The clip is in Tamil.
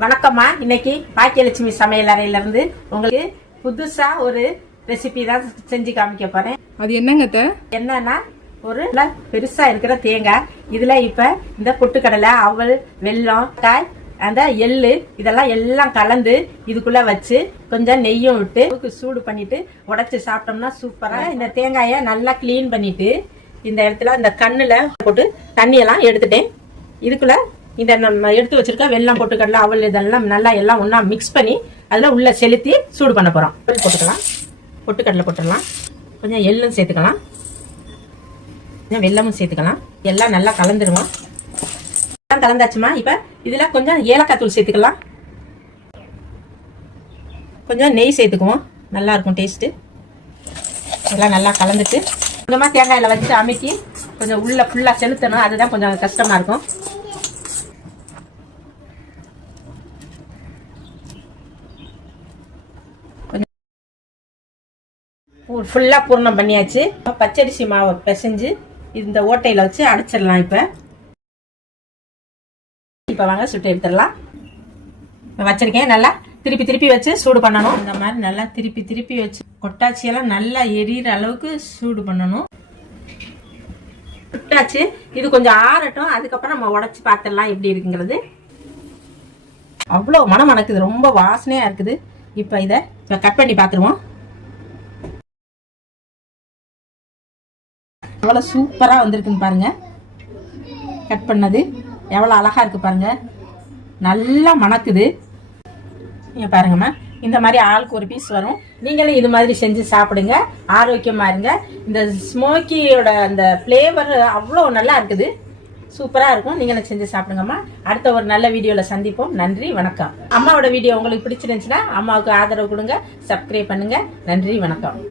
வணக்கம்மா. இன்னைக்கு பாக்கியலட்சுமி சமையல் அறையில இருந்து உங்களுக்கு புதுசா ஒரு ரெசிபி தான் செஞ்சு காமிக்க போறேன். அது என்னங்க? என்னன்னா ஒரு பெருசா இருக்கிற தேங்காய், இதுல இப்ப இந்த பொட்டுக்கடலை, அவல், வெல்லம், காய், அந்த எள்ளு இதெல்லாம் கலந்து இதுக்குள்ள வச்சு கொஞ்சம் நெய்யும் விட்டு சூடு பண்ணிட்டு உடைச்சு சாப்பிட்டோம்னா சூப்பரா. இந்த தேங்காயை நல்லா கிளீன் பண்ணிட்டு இந்த இடத்துல இந்த கண்ணுல போட்டு தண்ணியெல்லாம் எடுத்துட்டேன். இதுக்குள்ள இந்த நம்ம எடுத்து வச்சிருக்க வெல்லம், பொட்டுக்கடலை, அவல் இதெல்லாம் நல்லா எல்லாம் ஒன்னா மிக்ஸ் பண்ணி அதுல உள்ள செலுத்தி சூடு பண்ண போறோம். போட்டுக்கலாம், பொட்டுக்கடலை போட்டுடலாம், கொஞ்சம் எள்ளும் சேர்த்துக்கலாம், கொஞ்சம் வெல்லமும் சேர்த்துக்கலாம். எல்லாம் நல்லா கலந்துருவோம். எல்லாம் கலந்தாச்சுமா. இப்ப இதுல கொஞ்சம் ஏலக்காய் தூள் சேர்த்துக்கலாம், கொஞ்சம் நெய் சேர்த்துக்குவோம், நல்லா இருக்கும் டேஸ்ட். எல்லாம் நல்லா கலந்துட்டு கொஞ்சமா தேங்காயில வச்சு அமைக்கி கொஞ்சம் உள்ள ஃபுல்லா செலுத்தணும். அதுதான் கொஞ்சம் கஷ்டமா இருக்கும். ஃபுல்லா பூர்ணம் பண்ணியாச்சு. பச்சரிசி மாவை பிசைஞ்சு இந்த ஓட்டையில வச்சு அடைச்சிடலாம். இப்ப வாங்க சுட்டு எடுத்துடலாம். வச்சிருக்கேன். நல்லா திருப்பி வச்சு சூடு பண்ணணும். இந்த மாதிரி நல்லா திருப்பி வச்சு கொட்டாச்சியெல்லாம் நல்லா எரியிற அளவுக்கு சூடு பண்ணணும். சுட்டாச்சு. இது கொஞ்சம் ஆறட்டும், அதுக்கப்புறம் நம்ம உடைச்சு பார்த்துடலாம் எப்படி இருக்குங்கிறது. அவ்வளவு மனம் மணக்குது, ரொம்ப வாசனையா இருக்குது. இப்ப இதை கட் பண்ணி பார்த்துருவோம். எவ்வளவு சூப்பரா வந்திருக்குன்னு பாருங்க. கட் பண்ணது எவ்வளவு அழகா இருக்கு பாருங்க, நல்லா மணக்குது. நீங்க பாருங்கம்மா, இந்த மாதிரி ஆளுக்கு ஒரு பீஸ் வரும். நீங்களும் இது மாதிரி செஞ்சு சாப்பிடுங்க, ஆரோக்கியமா இருங்க. இந்த ஸ்மோக்கியோட அந்த ஃப்ளேவர் அவ்வளோ நல்லா இருக்குது, சூப்பரா இருக்கும். நீங்களும் செஞ்சு சாப்பிடுங்கம்மா. அடுத்த ஒரு நல்ல வீடியோல சந்திப்போம். நன்றி, வணக்கம். அம்மாவோட வீடியோ உங்களுக்கு பிடிச்சிருந்துச்சுன்னா அம்மாவுக்கு ஆதரவு கொடுங்க, சப்ஸ்கிரைப் பண்ணுங்க. நன்றி, வணக்கம்.